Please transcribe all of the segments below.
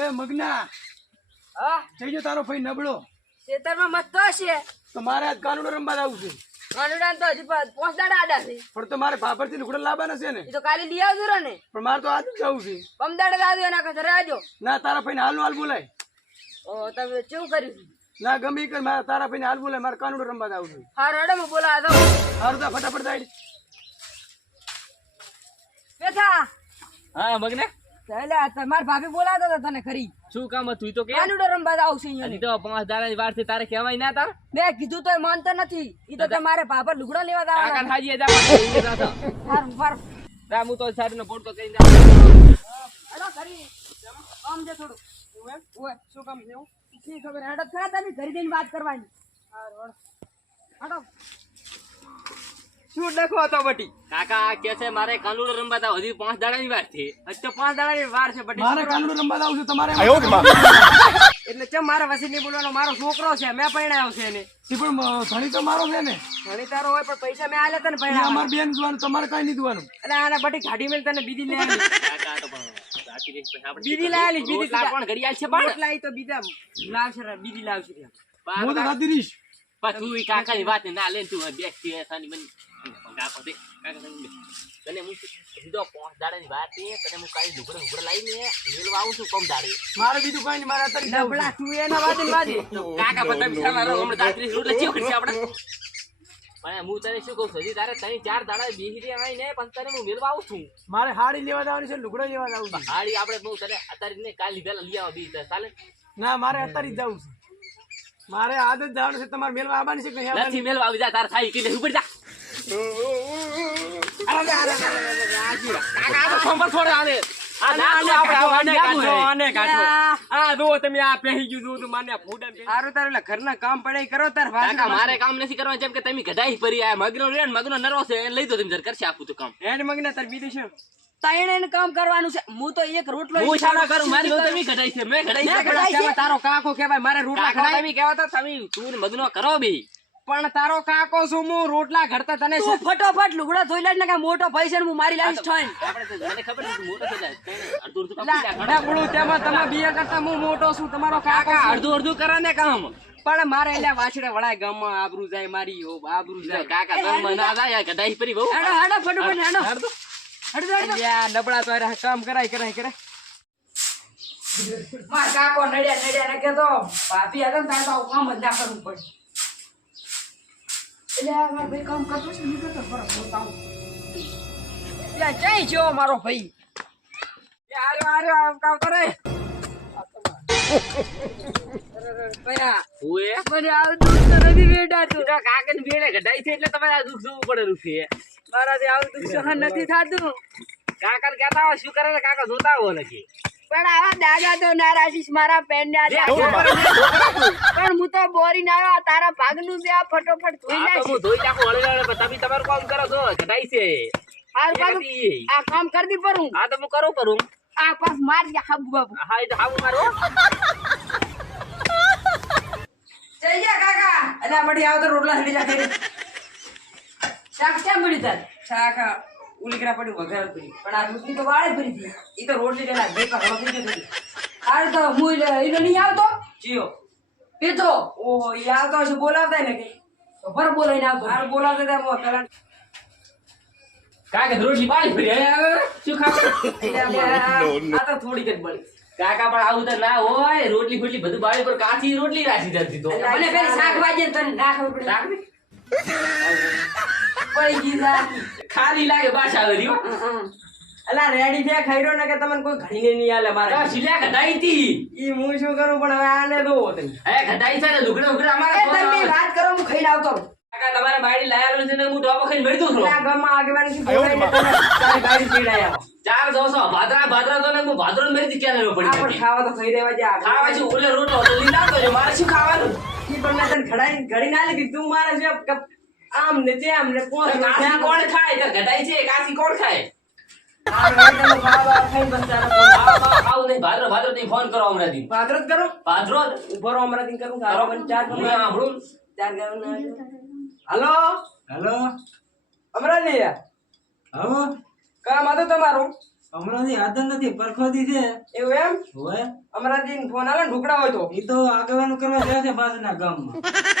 એ મગના હા થઈ ગયો તારો ભાઈ નબળો ખેતરમાં મત તો હશે તો મારે આજ કાનુડો રમવા આવું છે કાનુડાન તો હજી 5 દાડા આડા છે પણ તો મારે ભાભરથી લુગડા લાવવાના છે ને એ તો કાલે લઈ આવજો ને પણ મારે તો આજ જ જવું છે પમદાડે આવજો એના ઘરે આવજો ના તારા ભાઈને હાલ હાલ બોલાય ઓ તમે કેવું કર્યું ના ગમે ઈ કર મારે તારા ભાઈને હાલ બોલાય મારે કાનુડો રમવા આવું છે હા રડે હું બોલા દો હારું તા ફટાફટ દાડી બેઠા હા મગને ચાલ્યા તમાર ભાભી બોલાતો હતો તને ખરી શું કામ હતું ઈ તો કે કાનુડો રમવા આવશે હજી અહીંયા તો 5 દાડાની વાર છે તારે કહેવાય ના તાર મેં કીધું તોય માનતો નથી ઈ તો તમારે ભાભા લુગડા લેવા કાકા દાવાના હાજી જા હારું હારું રામુ તો સારીનો ફોટો કરી જા હેડો ખરી કામ છે થોડું ઓય શું કામ છે હું શી ખબર હેડો ખરા તમે ઘરે જઈને વાત કરવાની હારું હેડો શું ડખો હતો બટી કાકા આ કે છે મારે કાનુડો રમવા તા હજી 5 દાડાની વાર છે હજી તો 5 દાડાની વાર છે બટી મારે કાનુડો રમવા આવું છે તમારે એટલે ચમ મારા વસી નહીં બોલવાનો મારો છોકરો છે મેં પરણાયો છે એને ઈ પણ ધણી તો મારો છે ને ઘણી તારો હોય પણ પૈસા મેં આલે તને ઈ પરણાવવા અમાર બેન જોવાનું તમારે કઈ નહીં જોવાનું એટલે આના બટી ગાડી મેલ તને બીજી લે આલી કાકા તો પણ સાચી રેસ પછી આપણે બીજી લાયેલી બીજી રોટલા કોણ ઘડિયાળ છે પણ રોટલા ઈ તો બીજા લાવશે બીજી લાવશે હું તો રાતી રહીશ તું ઈ કાકાની વાત ના લે તું બેસતી સાની બની કાકા દે કાકા તને હું સીધો 5 દાડાની વાત છે તને હું કાઈ લુગડા લાવીને મેલવા આવું છું કમ દાડે મારે બીજું કઈ નહીં મારે અત્યારે જવું છે. ડબલા તું એના વાદે વાદે કાકા બધા બિચારા હમણાં દાતરી રોટલા ચેવ કરશે આપણે પણ હું તને શું કહું છું હજી તારે 3-4 દાડા બેહી રે આઈ ને પણ તને હું મેલવા આવું છું મારે હાડી લેવા જવાની છે લુગડા લેવા જવું છે હાડી આપણે બહુ તને અત્યારે ને કાલી પહેલા લઈ આવો બી ચાલે ના મારે અત્યારે જ જવું છે મારે આજ જ જવાનું છે તમારે મેલવા આવવાની છે કે નહીં આવવાની? નથી મેલવા આવી જા તાર થાય કે ઉપર જા કાકા તો સંભળ છોડે આને ઘરના કામ પડે કરો તાર કાકા મારે કામ નથી કરવા જેમ કે તમે ગધાઈ ફરી આયા મગનો રે મગનો નરો છે એને લઈ દો તમે જર કરશે આપું તો કામ એને મગના તાર બીજું છે તાયણે કામ કરવાનું છે હું તો એક રોટલો હું શાના કરું મારી તો તમે ગધાઈ છે મેં ગધાઈ છે તારો કાકો કહેવાય મારે રોટલા કાકા તમે કહેવા તો તમે તું ને મગનો કરો બી પણ તારો કાકો શું હું રોટલા ઘડતા તને ફટોફટ લુગડા ધોઈ લે ને કે મોટો પૈસા હું મારી લાવીશ ઠાઈન આપણે તો મને ખબર નથી મોટો છે અડધું ઘડા પડું તેમાં તમે બીએ કરતા હું મોટો છું તમારો કાકો અડધું કરે ને કામ પણ મારે એટલે વાછડે વળાય ગામમાં આબરૂ જાય મારી આબરૂ જાય કાકા તમે ના જાય ગધાઈ ફરી બહુ હેડો હેડો ફટોફટ હેડો હેડો નબળા તો અરે કામ કરાય માર કાકો નડ્યા ને કેતો ભાભી હતા ને તારે તો કામ જ ના કરવું પડે એટલે મારો ભાઈ કામ કરતો છે નહીં કરતો બરાબર બોલતા હું જઈ જો મારો ભાઈ કામ કરે મને આ દુઃખ તો નથી વેડાતું કાકા બેડે ગધાઈ છે એટલે તમારે આ દુઃખ જોવું પડે રૂપે મારાથી આવું દુઃખ સહન નથી થતું કાકા કહેતા હોય શું કરે કાકા જોતા હોય નથી પણ આવા દાદા તો નારાશીશ મારા પેન પણ હું તો બોરી ના તારા ભાગનું બે ફટોફટ ધોઈ નાખ હું ધોઈ નાખું હળવે તમે તમારું કામ કરો છો ગધાઈ છે આ કામ કરી દી પર હું હા તો હું કરું આ પાસ માર ગયા હાબુ બાબુ હા એ તો હાવું મારો જઈ જા કાકા અલા મડી આવ તો રોટલા હડી જા કરી શાક કેમ મળી તાર શાક ઉલીકરા પડી વઘાર પડી પણ આ દૂધની તો વાળે ભરી હતી ઈ તો રોટલી પેલા બે કા હળો થઈ ગઈ હાલ તો હું ઈનો નહીં આવતો જીઓ પીતો ઓહો ઈ આવતો છે બોલાવતા ને કે તો પર બોલાઈને આવતો હાલ બોલાવતા તા મો પેલા કાકા રોટલી પાણી ફરી શું ખાવ આ તો થોડીક જ બળી કાકા પણ આવું તો ના હોય રોટલી ફોટલી બધું બાળી પર કાચી રોટલી રાખી જતી તો મને પેલી શાકભાજી તને ના ખબર પડે પડી ગઈ સાકી ખાલી લાગે બાસા આવી અલા રેડી થયા ખાઈરો ને કે તમને કોઈ ઘડીને નહીં આલે મારે સિલ્યા ગધાઈ હતી ઈ હું શું કરું પણ હવે આને દો તમે હે ગધાઈ છે ને લુગડા ઉગડા અમારા તમે વાત કરો હું ખાઈને આવતો કાકા તમારે બાયડી લાયાલો છે ને હું ડોબો ખાઈને મરી દઉં છું આ ગામમાં આગેવાની થી બોલાઈને તમે તારી ગાડી ચીડાયા ચાર દોસો ભાદરા તો ને હું ભાદરો મરી દી ક્યાં આ પડી પણ ખાવા તો ખાઈ દેવા જા ખાવા છે ઓલે રોટલો તો લીધા તો મારે શું ખાવાનું ઈ પણ મેં તને ઘડી ના લીધી તું મારે છે આમ ને તેમ ને કોણ કાસી કોણ ખાય તો ગધાઈ છે કાસી કોણ ખાય આવું નહીં ભાદરો થી ફોન કરો હમણાં દી ભાદરત કરો ભાદરો ઉભો રહો હમણાં થી કરું ચાર કરું સાંભળું ચાર કરું હલો હેલો અમરાલી આવો કામ હતું તમારું હમણાંથી આદત નથી પરખોદી છે એવું એમ હોય અમરાજી ફોન આવે ને ઢુકડા હોય તો એ તો આગેવાનું કરવા જાય છે બાજુના ગામમાં.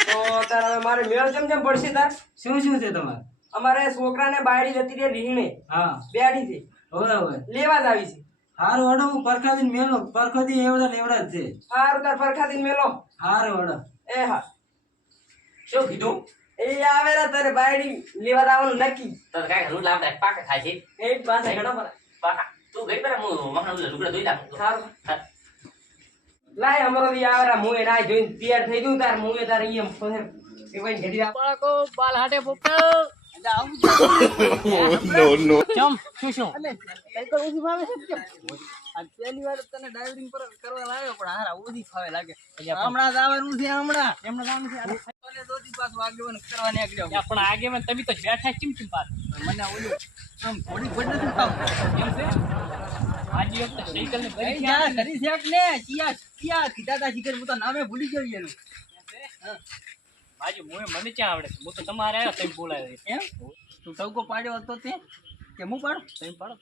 તો તાર હવે મારે મેળ જેમ જેમ પડશે તાર શું શું છે તમારે? અમારે છોકરાને બાયડી જતી રહી રીહણે હા બેડી છે હોય હોય લેવા જ આવી છે હારું ઓડો હું પરખાદી મેલો પરખોદી એવડા ને એવડા જ છે. હારું તાર પરખાથી મેલો હારું ઓડો. એ હા શું કીધું એ આવેલા તારે બાયડી લેવા આવવાનું નક્કી તો કાંઈ રૂ લાવતા પાકા ખાય છે એ જ પાસે ઘણો પર પાકા તું ગઈ પેલા હું મહાન લુગડા ધોઈ નાખું સારું લાય અમારો દી આવેલા મુએ ના જોઈને તૈયાર થઈ ગયું તાર મુએ તાર ઈમ ફોન એ ભાઈ ઘડી રાખ બાળકો બાલ હાટે પોપટો no. ચમ શું શું સાયકલ ઓછી ફાવે છે કેમ આ પહેલી વાર તને ડ્રાઇવિંગ પર કરવા લાવ્યો પણ હારા ઓછી ફાવે લાગે હમણાં જ આવવાનું છે હમણાં જવાનું છે અને દોધી પાછું આગેવાનું કરવા નીકળ્યો પણ આગેવાન તમે તો બેઠા ચીમ પાસ મને ઓલું આમ થોડી ભડ નથી ફાવતું એમ છે આજે વખતે સાયકલ ને કરી જા કરી શેક ને કિયા કીધા તા શીખર હું તો નામે ભૂલી ગયો એનું આજે મને ક્યાં આવડે છે હું તો તમારે આવ્યો તમે બોલાવ્યો એમ તું ટવકો પાડ્યો હતો તે કે હું પાડું તમે પાડો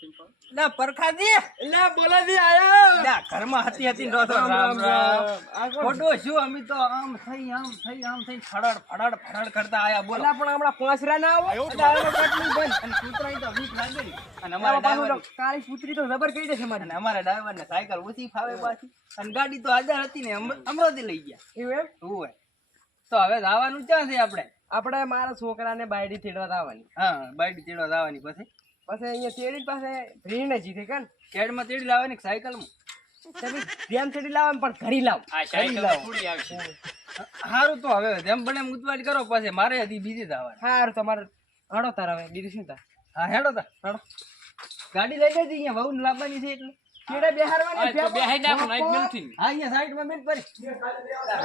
લે પરખા દે એટલે બોલા દી આયો લે ઘરમાં હતી રોતો રામ રામ ફોટો શું અમે તો આમ થઈ ફડાડ કરતા આયા બોલો બોલા પણ હમણાં પાંચરા ના આવો એટલે હવે કેટલું બંધ અને કૂતરાની તો વીક લાગે ને. અને અમારા ડ્રાઈવર કાળી પુત્રી તો જબર કરી દેશે મારે અને અમારા ડ્રાઈવર ને સાયકલ ઓછી ફાવે પાછી અને ગાડી તો આદર હતી ને અમરોથી લઈ ગયા એવું એમ હોય તો હવે જવાનું ક્યાં છે આપણે આપણે મારા છોકરાને બાયડી તેડવા આવવાની હા બાઈક તેડવા જવાની પછી પછી અહીંયા તેડી પાસે રીને જીતે કાન કેડમાં તેડી લાવવાની સાયકલમાં તમે ધ્યાન તેડી લાવો પણ ઘરી લાવ આ સાયકલ થોડી આવશે સારું તો હવે જેમ બને એમ ઉતવારી કરો પછી મારે હજી બીજી જવાનું હારું તમારે હડો તાર હવે બીજું શું તાર હા હેડો તા હેડો ગાડી લઈ લેજે અહીંયા વહુ લાવવાની છે એટલે કેડા બેહારવાની તો બેહાઈ નાખો નાઈટ મેલથી હા અહીંયા સાઈડમાં બેન પરી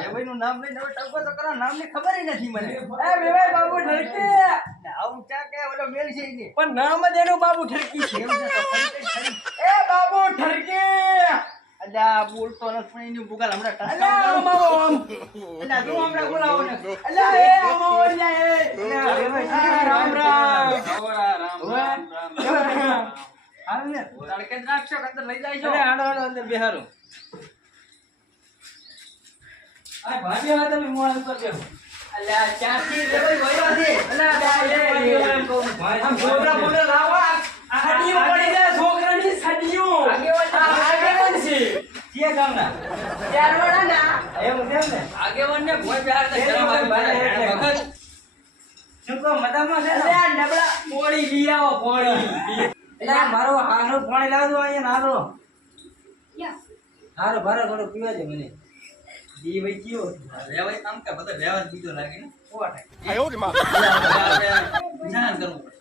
ભાઈનું નામ લઈને હવે ટકો તો કરો નામની ખબર નથી મને એ વેવાય બાબુ ઠરકી આવું ચા કે ઓલો મેલ છે ઈ પણ નામ જ એનું બાબુ ઠરકી છે એમ છે તો ખરી ખરી. એ બાબુ ઠરકી અલ્યા બોલતો નથી પણ એની બુગાલ હમણાં અલ્યા આમ આવો આમ. અલ્યા તું હમણાં બોલાવો ને અલ્યા એ આમ આવો અલ્યા એ રામ રામ હારું ને તડકે જ રાખશો કે અંદર લઈ જાય છો હાડો હાડો અંદર બેહારો આ ભાભી હવે તમે મોડા ઉપર બેહો અલ્યા ચાથી લેવાય વયો છે આમ છોકરા બોલે લાવો આ સડીઓ પડી જાય છોકરાની સડીઓ આગેવાન છે જે ગામના ત્યારવાળા ના એવું કેમ ને આગેવાન ને ભોય બિહાર ને શરમ આવી ભાઈ વખત શું કહો મદામાં છે ને અલ્યા ડબલા પોણી લઈ આવો પોણી એટલે મારો હારો પાણી લાવજો અહીંયા નારો હારો ભારો થોડો પીવા દે મને જી ભાઈ કયો લેવાય કામ કે બધા લેવા બીજો લાગે ને કોવા થાય જાન કરવું પડે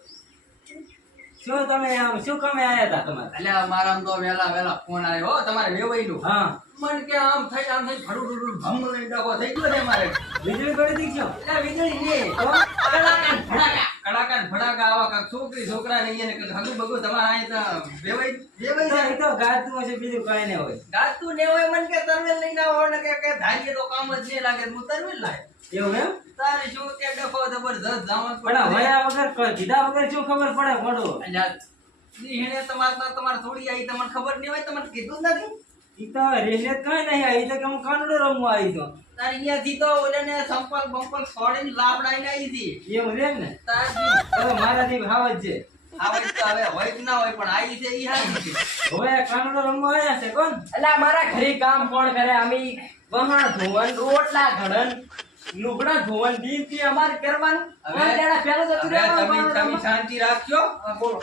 શું તમે આમ શું કામે આયા હતા તમારે અલ્યા મારામાં તો વેલા ફોન આવ્યો હો તમારે વેવાઈનો હા મને કે આમ થઈ ફડું ભંગ લઈ ડકો થઈ ગયો છે મારે વીજળી કરી દીધો એટલે વીજળી ને કડાકા ને ફડાકા આવા કાક છોકરા ને એને કાક હગું બગું તમારે અહીં તો વેવાઈ એ તો ગાતું હશે બીજું કઈ નહીં હોય ગાતું ને હોય મને કે તરવેલ લઈને આવો ને કે ધારીએ તો કામ જ નહીં લાગે હું તરવેલ લાય એવું એમ તારે શું કે ડખો જબરજસ્ત જામત પણ વયા વગર કીધા વગર શું ખબર પડે પડો અલ્યા ઈને તમારે થોડી આવી તમને ખબર નહીં હોય તમને કીધું જ નથી ઈ તો રેલે કઈ નહીં આવી તો કે હું કાનડો રમવા આવી તો તારે અહીંયાથી તો ઓલાને સંપલ બંપલ છોડીને લાવડાઈને આવી હતી એવું છે ને તારથી તો મારાથી ભાવ જ છે આવે તો હવે હોય કે ના હોય પણ આવી છે ઈ હારી છે હવે કાનડો રમવા આવ્યા છે કોણ અલ્યા મારા ઘરે કામ કોણ કરે અમે વહાણ ધોવન રોટલા ઘડન લુગડા ધોવન દીનથી અમારે કરવાનું હવે તેના પહેલો જતું હવે રહેવાનું તમે શાંતિ રાખજો બોલો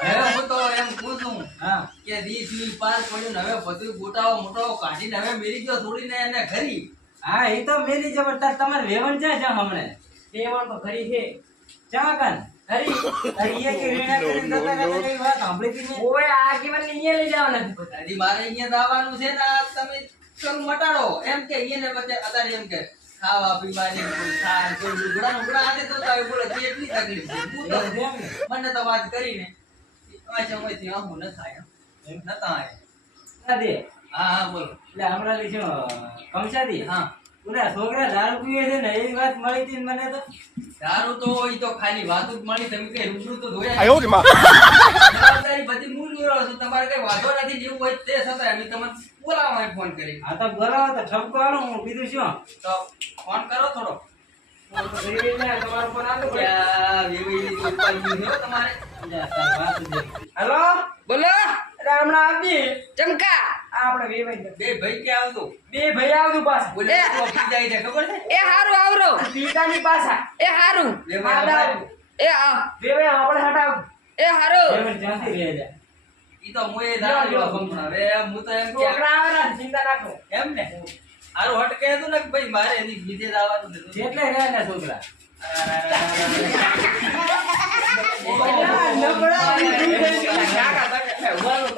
હવે હું તો એમ પૂછું હા કે દીસની પાર પડ્યું ને હવે બધું ગોટાઓ મોટાઓ કાઢીને હવે મેરી ગયો થોડીને એને ઘરી હા એ તો મેલી જબરદસ્ત તમારે વેવણ છે જા હમણે દેવણ તો ઘરી છે ચા કાન ઘરી અરે કે રેણા કરીને જતા રહેતા કઈ વાત સાંભળી કે નહીં ઓય આગેવાન ને અહીંયા લઈ જવાના નથી બધા હજી મારે અહીંયા દાવાનું છે ને આ તમે ચલ મટાડો એમ કે એને વચ્ચે અત્યારે એમ કે ખાવા પીવાની કોઈ ખાય કોઈ લુગડા હાથે તો તારે બોલે કેટલી તકલીફ છે હું તો એવું છે એમ ને? મને તો વાત કરીને સમયથી આમ ન થાય એમ નતા આય ના દે હા હા બોલો એટલે હમણાં લીધું કમસાદી હા ઓલા છોકરા દારૂ પીવે છે ને એવી વાત મળી હતી ને મને તો તારું તો ઈ તો ખાલી વાતો જ મળી, તમે કઈ રૂબરૂ તો જોયા જવાબદારી બધી હું જ રહ્યો છું, તમારે કઈ વાંધો નથી, જેવું હોય તે છતાં અમે તમને બોલાવવા ફોન કરી. આ તો બોલાવો તો ઠપકો આલો, હું કીધું શું તો ફોન કરો થોડો. તમારો ફોન આવ્યો ક્યાં વેવાઈની ઉપાડી છે હો તમારે. હેલો, બોલો અરે હમણાં આવતી ચમકા આ આપણે વેવાઈ બે ભાઈ ક્યાં આવતો બે ભાઈ આવતું પાછા બોલે તો પી જાય છે ખબર છે. એ હારું આવરો પીતાની પાછા એ હારું વેવાઈ આ આવતો. એ આ વેવાઈ આપણે હટાવ એ હારું વેવાઈ જાતી રહે છે ઈ તો મોએ દાડો સમજણ. હવે હું તો એમ કે છોકરા આવે ને ચિંતા રાખો એમ ને હારું હટ કહેતું ને કે ભાઈ મારે એની બીજે જ આવવાનું છે. જેટલે રહે ને છોકરા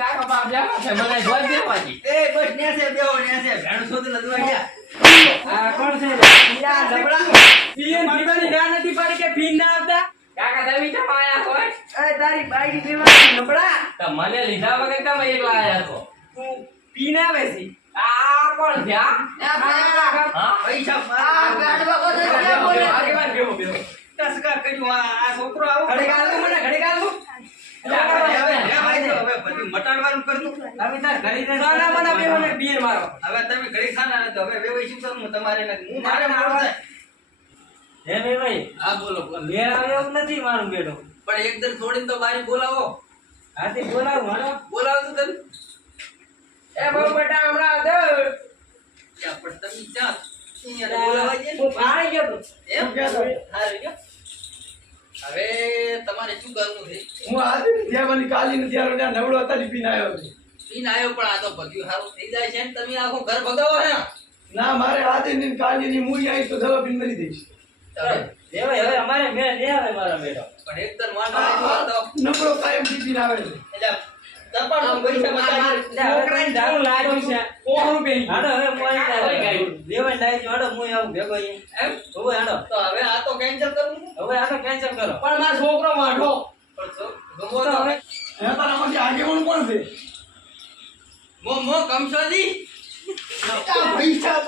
કાકા બાપ જાવ છે મને જોઈ દેવાજી એ બસ ન્યા છે બેહો ન્યા છે ભેણ શોધી લદવા ગયા. આ કોણ છે યા ઝબડા પીએન પીવાની ના નથી પડી કે પીન ના આવતા કાકા તમે કેમ આયા છો એ તારી બાઈક પીવાની નબળા તો મને લીધા વગર તમે એકલા આયા છો તું પીન આવે છે આ કોણ છે આ હા પૈસા આ ગાડવા બધો ક્યાં બોલે આગેવાન બેહો બેહો ટસકા કર્યું આ છોકરો આવો ઘડી ગાલું મને ઘડી ગાલું હવે બધું મટાડવાનું કરતું. તમે તાર ઘડી ને સાના બના બેહો ને બીર મારો હવે તમે ઘડી ખાના ને તો હવે વેવાઈ શું કરું હું તમારે ને હું મારે મારવા જાય. હે ભાઈ હા બોલો બોલો. મેળ આવ્યો જ નથી મારું બેટો પણ એકદમ છોડીને તો બારી બોલાવો. હાથી બોલાવ મારો બોલાવો તો તમે. એ બહુ બેટા હમણાં દે ક્યાં પણ તમે ક્યાં અહીંયા બોલાવા જઈએ ને. હું પાણી ગયો તો એમ હારું ગયો. હવે તમારે શું કરવું છે? હું આજે દેવાની કાલી ને ત્યારે ત્યાં નવડો હતા પીને આવ્યો છું. પીને આવ્યો પણ આ તો બધું સારું થઈ જાય છે ને તમે આખું ઘર ભગાવો ને. ના મારે આજે ની કાલી ની મૂડી આવી તો દવા પીને મરી દઈશ. દેવાય હવે અમારે મેળ નહીં આવે મારો બેટો પણ એકદમ માંડ આવ્યો તો નબળો કાયમ પીને આવે છે. એટલે દબાણમાં પૈસા બતાવી. છોકરાને દારૂ લાગ્યું છે કોહરું પેલી હાડો હવે મોય જાય દેવાય લાઈ હાડો હું આવું ભેગો અહીંયા એમ હવે હાડો તો હવે આ તો કેન્સલ કરવું છે. હવે આ તો કેન્સલ કરો પણ મારો છોકરો વાઢો પણ ગમો તો હવે હે તારામાંથી આગેવાન કોણ છે? મો કમસોજી આ પૈસા